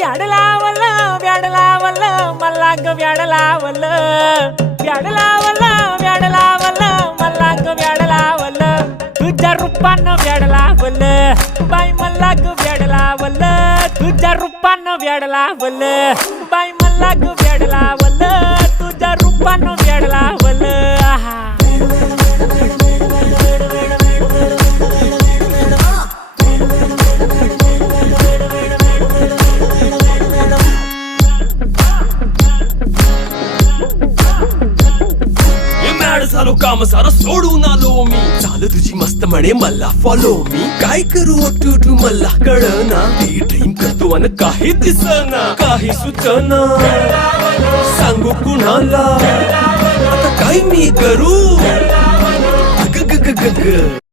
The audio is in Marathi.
व्याड लावलं व्याड लावलं मला ग व्याड लावलं व्याड लावलं व्याड लावलं मला ग व्याड लावलं तुझ्या रूपानं व्याड लावलं बाई मला ग व्याड लावलं तुझ्या रूपानं व्याड लावलं बाई मला ग व्याड लावलं तुझ्या रूपानं व्याड लावलं आहा झालो काम सारं सोडून आलो मी चाल तुझी मस्त म्हणे मला फॉलो मी काय करू टू मला कळना ती ड्रीम करतो आणि काही दिसना काही सुचना सांगू कुणाला आता काय मी करू ग ग ग ग ग